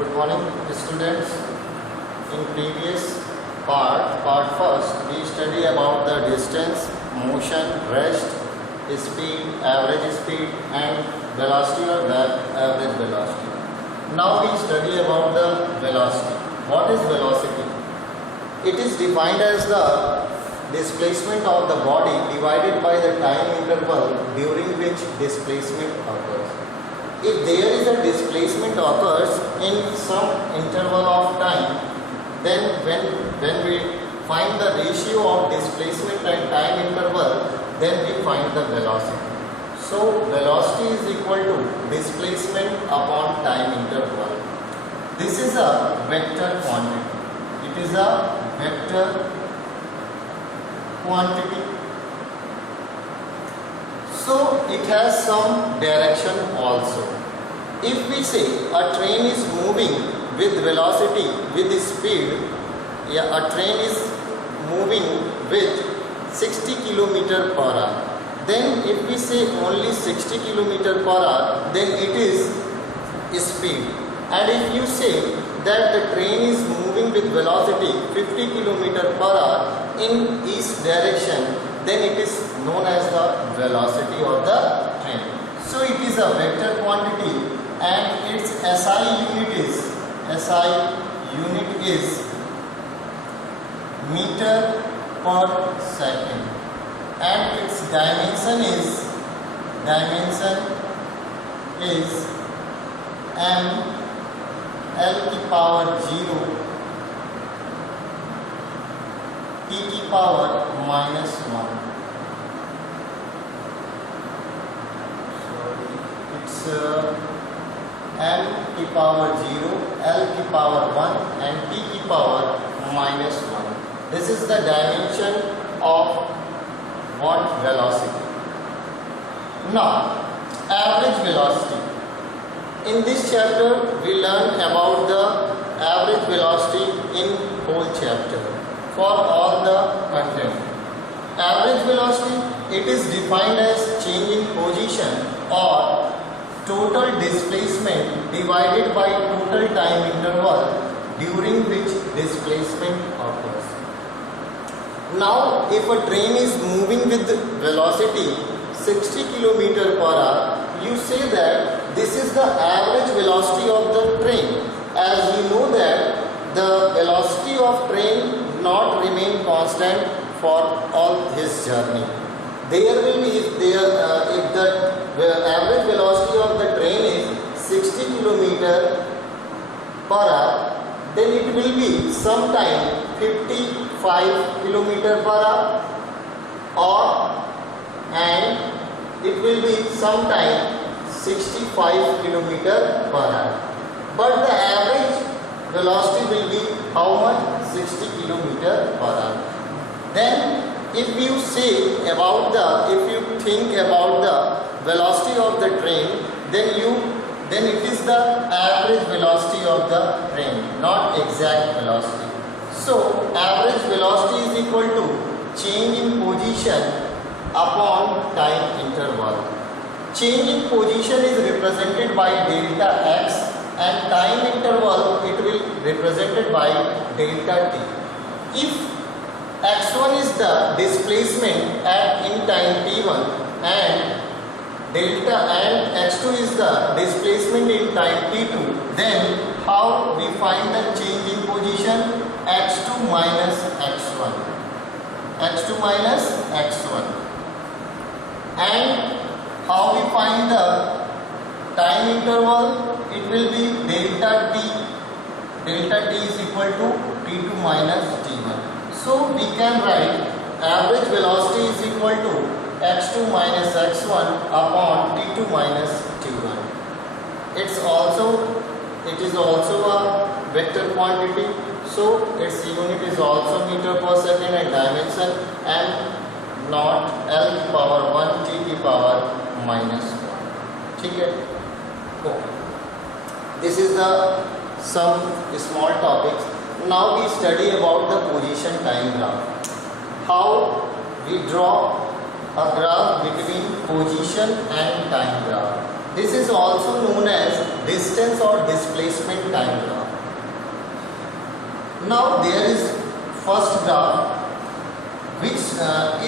Good morning, students. In previous part first, we study about the distance, motion, rest, speed, average speed, and velocity or average velocity. Now we study about the velocity. What is velocity? It is defined as the displacement of the body divided by the time interval during which displacement occurs. If there is a displacement occurs in some interval of time, then when we find the ratio of displacement and time interval, then we find the velocity. So velocity is equal to displacement upon time interval. This is a vector quantity. It is a vector quantity. So it has some direction also. If we say a train is moving with velocity, with speed, a train is moving with 60 km per hour. Then if we say only 60 km per hour, then it is speed. And if you say that the train is moving with velocity 50 km per hour in each direction, then it is known as the velocity of the train. So it is a vector quantity and its SI unit is meter per second, and its dimension is m L की power 0 t की power minus 1. It's m की power 0, L की power 1 and t की power minus 1. This is the dimension of what velocity. Now, average velocity. In this chapter, we learn about the average velocity in whole chapter for all the content. Average velocity, it is defined as change in position or total displacement divided by total time interval during which displacement occurs. Now, if a train is moving with velocity 60 km per hour, you say that this is the average velocity of the train. As you know that the velocity of train not remain constant for all his journey. There will be, if the average velocity of the train is 60 km per hour, then it will be sometime 55 km per hour and it will be sometime 65 km per hour. But the average velocity will be how much? 60 km per hour. Then if you think about the velocity of the train, then it is the average velocity of the train, not exact velocity. So average velocity is equal to change in position upon time interval. Change in position is represented by delta x and time interval it will represented by delta t. If x1 is the displacement in time t1 and delta and x2 is the displacement in time t2, then how we find the change in position? X2 minus x1. X2 minus x1. And how we find the time interval? It will be delta t. Delta t is equal to t2 minus t1. So we can write average velocity is equal to x2 minus x1 upon t2 minus t1. It is also a vector quantity. So its unit is also meter per second and dimension and not L की power 1 t की power minus 1. ठीक है? Okay. This is some small topics. Now we study about the position time graph. How we draw a graph between position and time graph. This is also known as distance or displacement time graph. Now there is first graph which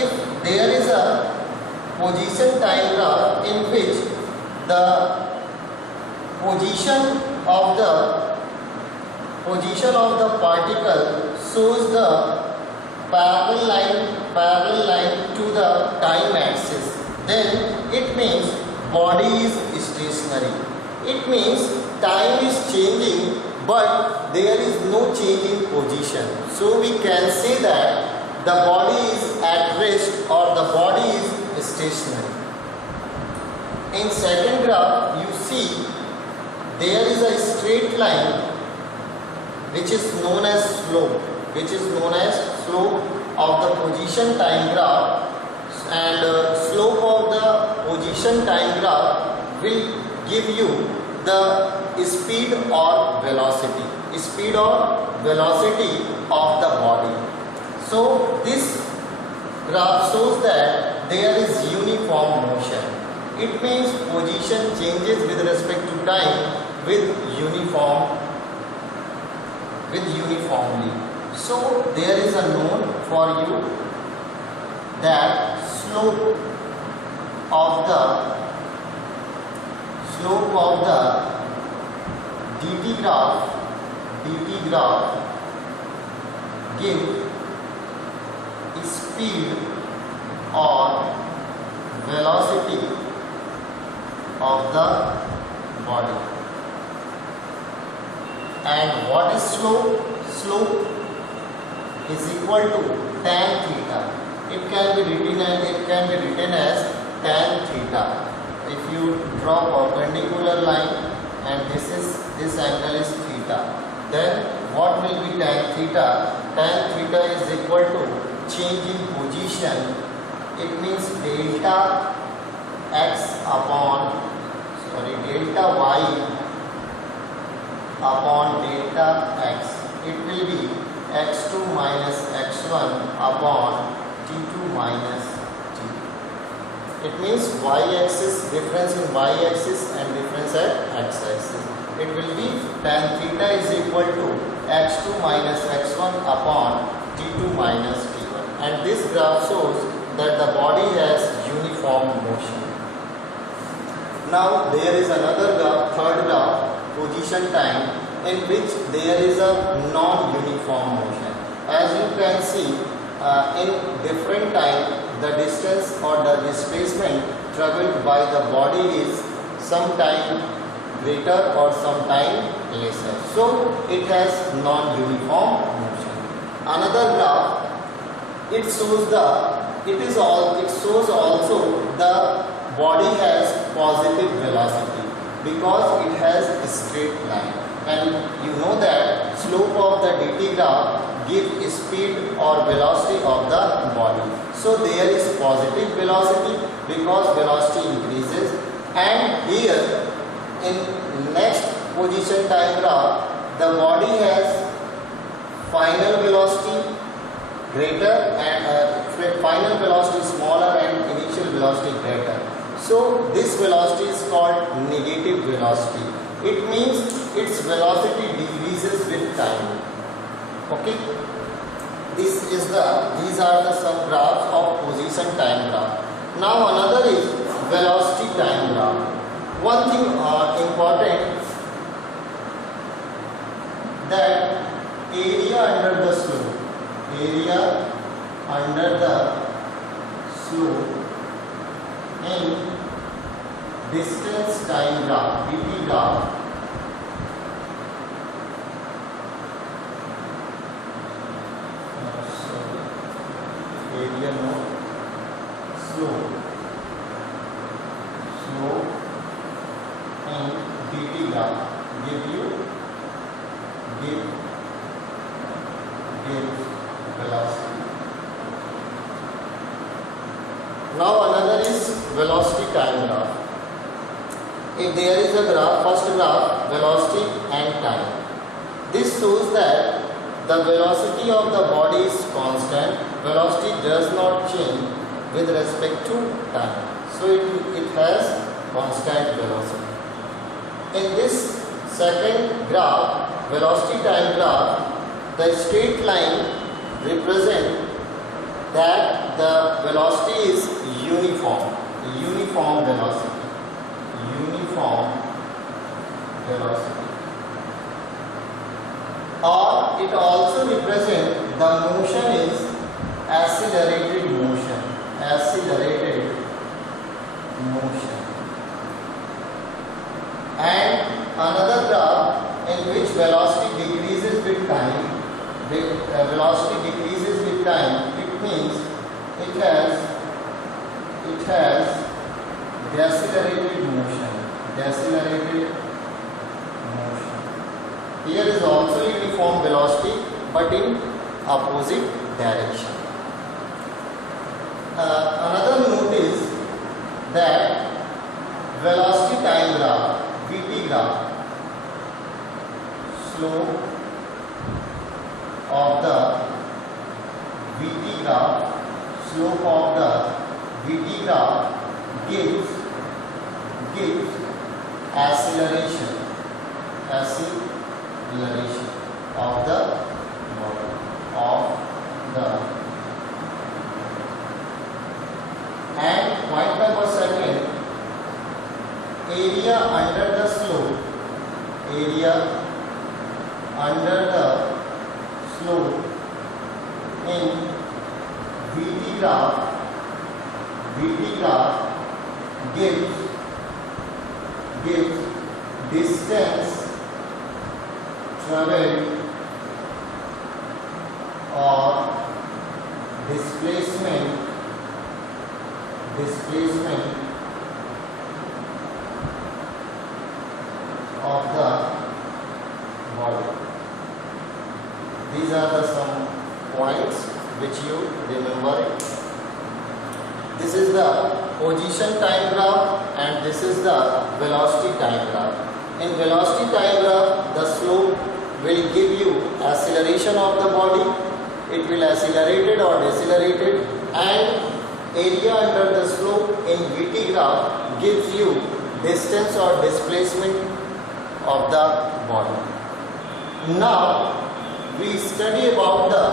if there is a position time graph in which the position of the particle shows the parallel line to the time axis, then it means body is stationary. It means time is changing but there is no change in position. So we can say that the body is at rest or the body is stationary. In second graph you see there is a straight line which is known as slope, of the position time graph, and slope of the position time graph will give you the speed or velocity of the body. So this graph shows that there is uniform motion. It means position changes with respect to time uniformly. So there is a known for you that slope of the dt graph give speed or velocity of the body. And what is slope? Slope is equal to tan theta. It can be written as tan theta. If you draw perpendicular line and this angle is theta, then what will be tan theta? Tan theta is equal to change in position. It means delta y upon delta x. It will be x2 minus x1 upon t2 minus t. It means y-axis, difference in y-axis and difference at x-axis. It will be tan theta is equal to x2 minus x1 upon t2 minus t1. And this graph shows that the body has uniform motion. Now there is another graph, third graph, position time, in which there is a non-uniform motion. As you can see, in different time, the distance or the displacement traveled by the body is sometime greater or sometime lesser. So it has non-uniform motion. Another graph, it shows also the body has positive velocity because it has a straight line. And you know that slope of the dt graph gives speed or velocity of the body. So there is positive velocity because velocity increases, and here in next position time graph the body has final velocity greater and final velocity smaller and initial velocity greater. So this velocity is called negative velocity. It means its velocity decreases with time. Okay. These are the some graphs of position time graph. Now another is velocity time graph. One thing important, that area under the slope in distance time graph, dt graph, area no slope in dt graph give velocity. Now another is velocity time graph. If there is a graph, first graph, velocity and time. This shows that the velocity of the body is constant. Velocity does not change with respect to time. So it has constant velocity. In this second graph, velocity time graph, the straight line represents that the velocity is uniform velocity, or it also represents the motion is accelerated motion, and another graph in which velocity decreases with time. Velocity decreases with time. It means it has decelerated motion. Here is also uniform velocity, but in opposite direction. Another note is that velocity time graph, VT graph, slope of the VT graph gives acceleration of the body, and point number second, area under the slope in VT graph gives distance traveled or displacement of the body. These are the some points which you remember it. This is the position time graph and this is the velocity time graph. In velocity time graph, the slope will give you acceleration of the body. It will accelerated or decelerated, and area under the slope in VT graph gives you distance or displacement of the body. Now we study about the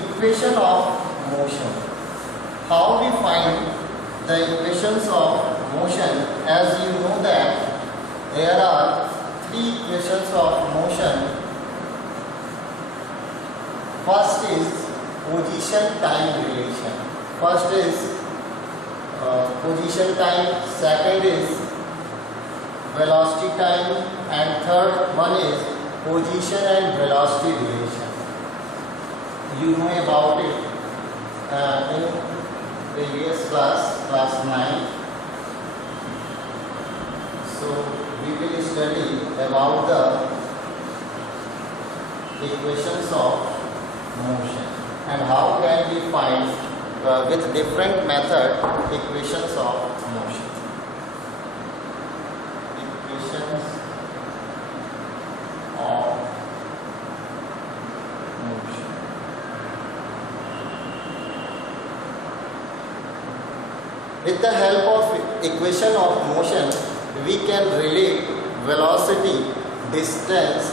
equation of motion. How we find the equations of motion? As you know that there are three equations of motion. First is position time relation. First is position time, second is velocity time, and third one is position and velocity relation. You know about it in previous class 9. So we will study about the equations of motion and how can we find with different method equations of motion. Equations of motion. With the help of equation of motion, we can relate velocity, distance,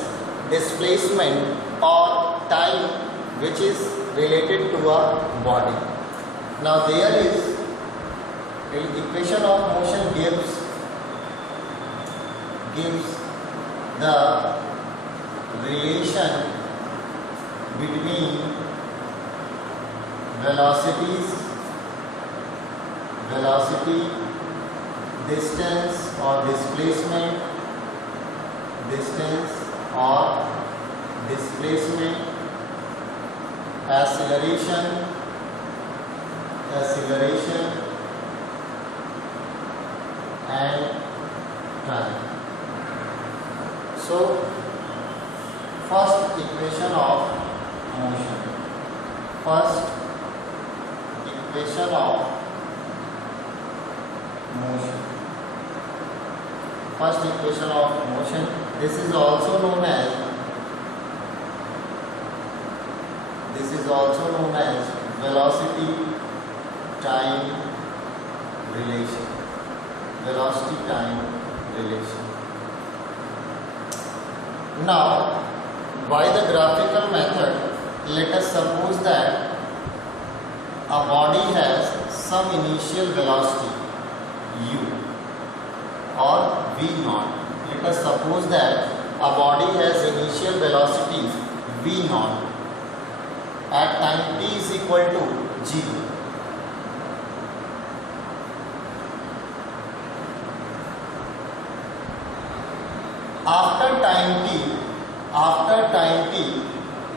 displacement or time which is related to a body. Now there is the equation of motion gives the relation between velocity, distance or displacement, acceleration and time. So first equation of motion. First equation of motion. This is also known as velocity time relation. velocity time relation. Now, by the graphical method, let us suppose that a body has some initial velocity u or v naught. Let us suppose that a body has initial velocity v naught at time t is equal to 0. After time t,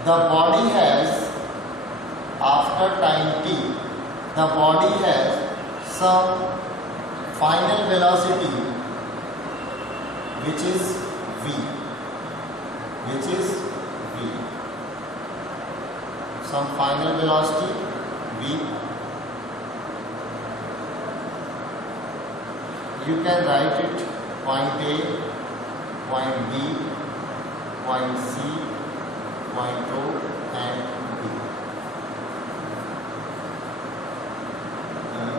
the body has some final velocity which is v, some final velocity v. You can write it point A, point B, point C, point O and D.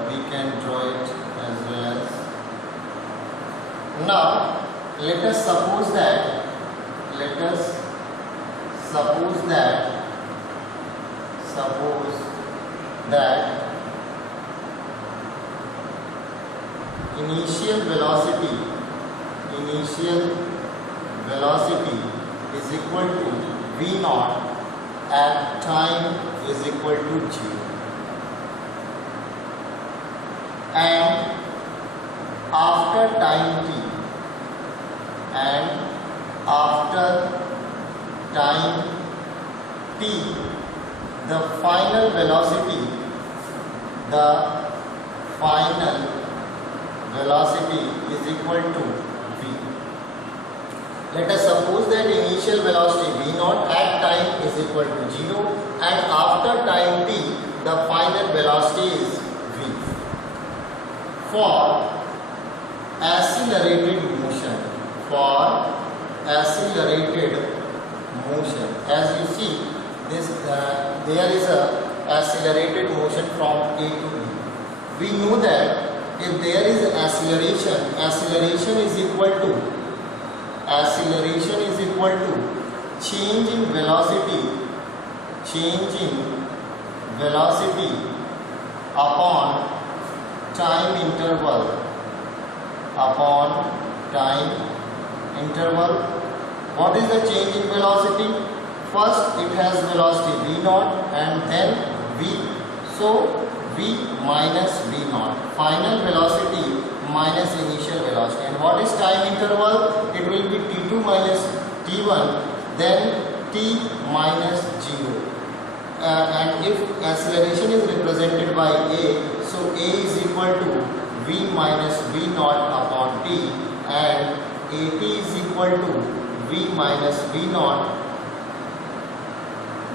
We can draw it as well as. Now let us suppose that initial velocity is equal to v naught at time is equal to 0, and after time t the final velocity is equal to v. Let us suppose that initial velocity v naught at time is equal to 0, and after time t the final velocity is v. For accelerated motion, as you see this, there is a accelerated motion from A to B. We know that if there is acceleration is equal to change in velocity upon time interval. What is the change in velocity? First it has velocity v naught and then v. So v minus v naught, final velocity minus initial velocity. And what is time interval? It will be t2 minus t1, then t minus 0. And if acceleration is represented by a, so a is equal to v minus v naught upon t, and at is equal to v minus v naught.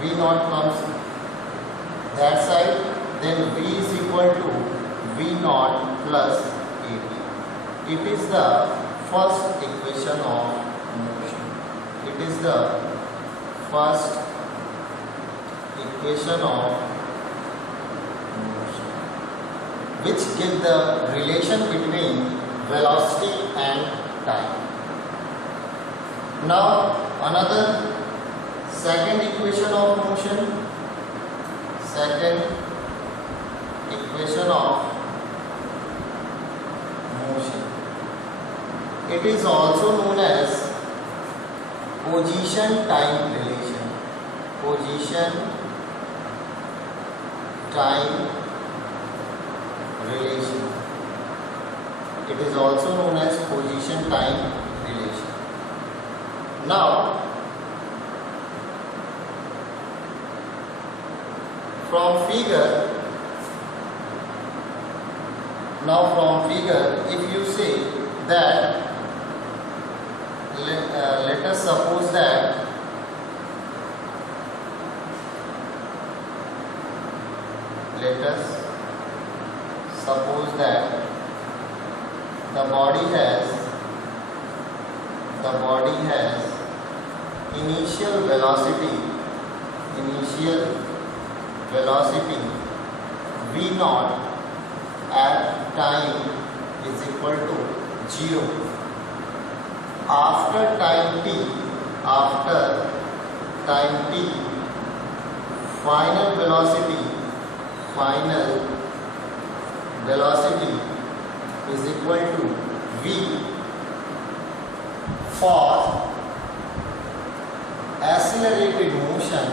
V naught comes that side, then v is equal to v naught plus at. It is the first equation of motion. Which give the relation between velocity and time. Now another second equation of motion. It is also known as position time relation. It is also known as position time relation. Now from figure, if you say that let us suppose that the body has initial velocity v naught at time is equal to 0. After time t, final velocity is equal to v for accelerated motion.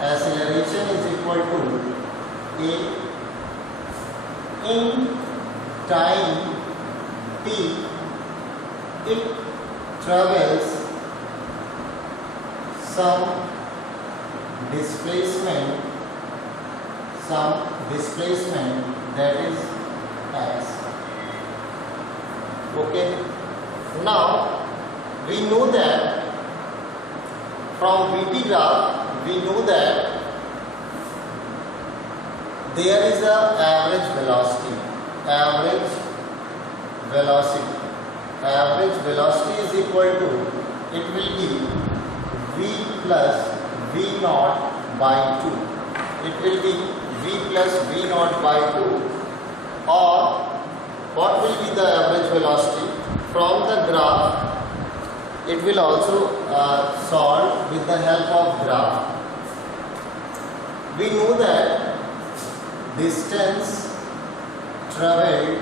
Acceleration is equal to a in time t, it travels some displacement that is x. Okay, now we know that from VT graph we know that there is a average velocity. Average velocity is equal to, it will be v plus v naught by 2. It will be v plus v naught by 2. Or what will be the average velocity? From the graph, it will also solve with the help of graph. We know that distance traveled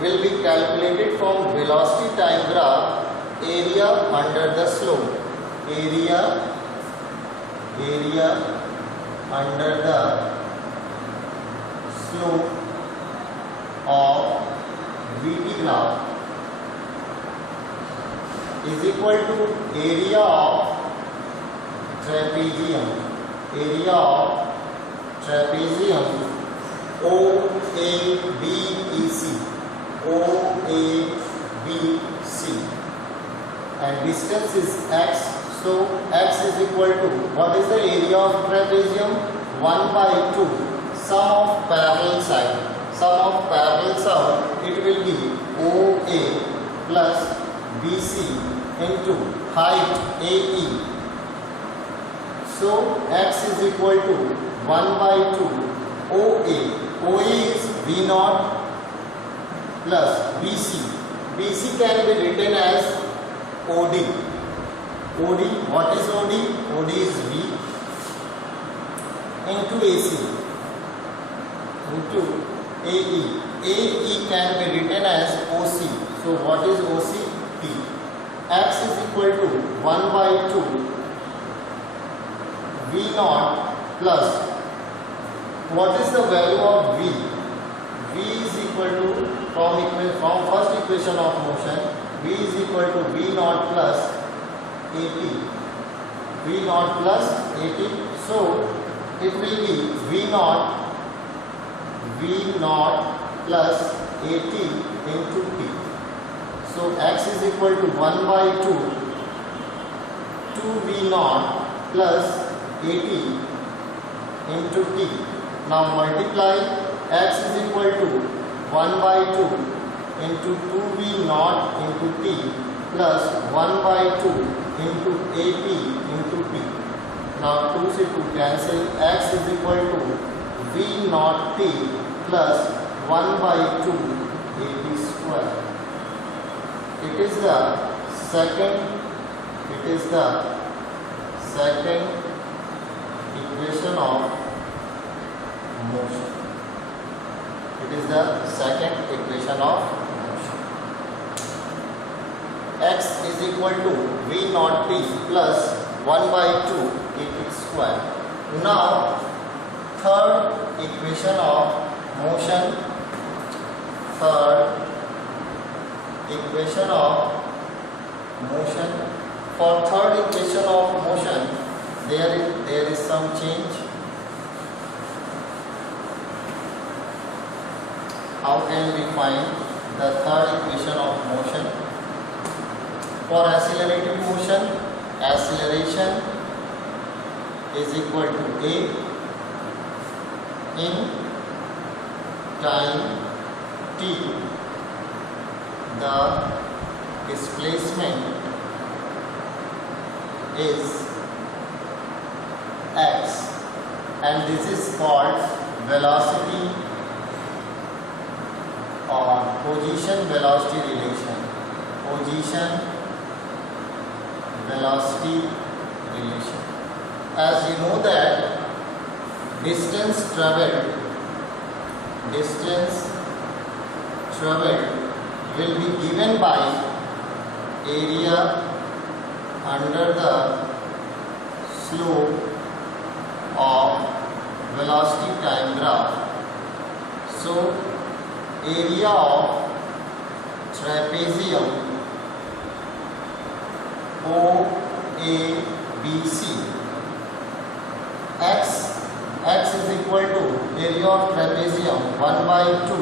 will be calculated from velocity time graph, area under the slope. Area under the slope of VT graph is equal to area of trapezium. OABC, and distance is x. So x is equal to, what is the area of trapezium? 1 by 2 sum of parallel side. It will be OA plus BC into height AE. So x is equal to 1 by 2 OA is V naught plus BC. BC can be written as OD. What is OD? OD is V into AC into AE. AE can be written as OC. So what is OC? P. X is equal to 1 by 2 V naught plus, what is the value of V? V is equal to, from first equation of motion, V is equal to V naught plus AT. V naught plus AT. So it will be V naught plus AT into T. So x is equal to 1 by 2 V naught plus AT into T. Now multiply, x is equal to 1 by 2 into 2V naught into T plus 1 by 2 into AP into T. Now 2 से 2 cancel, x is equal to V naught T plus 1 by 2 AP square. It is the second equation of motion. X is equal to V naught T plus 1 by 2 AP square. Now third equation of motion. For third equation of motion, there is some change. How can we find the third equation of motion? For accelerated motion, acceleration is equal to A in time t the displacement is x, and this is called velocity or position velocity relation. Position velocity relation. As you know that distance traveled will be given by area under the slope of velocity time graph. So area of trapezium OABC, x is equal to area of trapezium 1 by 2,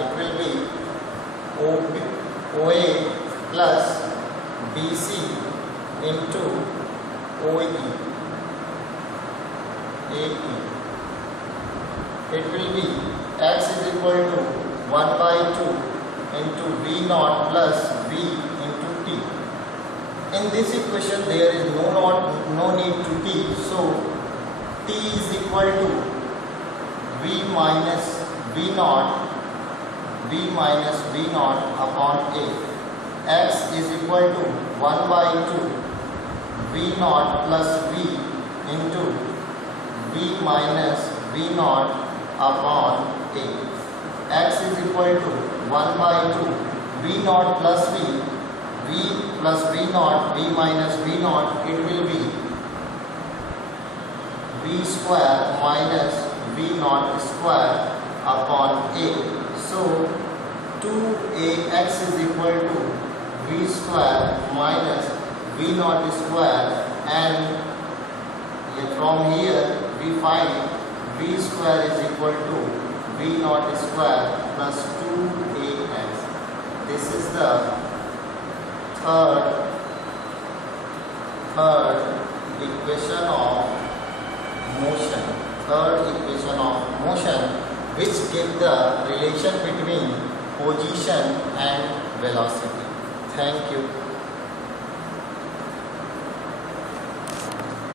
it will be OA plus BC into AE. It will be x is equal to 1 by 2 into V naught plus V into T. In this equation there is no need to T, so T is equal to V minus V naught upon A. X is equal to 1 by 2 V naught plus V into V minus V naught upon A. X is equal to 1 by 2 V naught plus V plus V naught, V minus V naught, it will be V square minus V naught square upon A. So 2AX is equal to V square minus V naught square, and from here we find V square is equal to V naught square plus 2AX. This is the third equation of motion, which gives the relation between position and velocity. Thank you.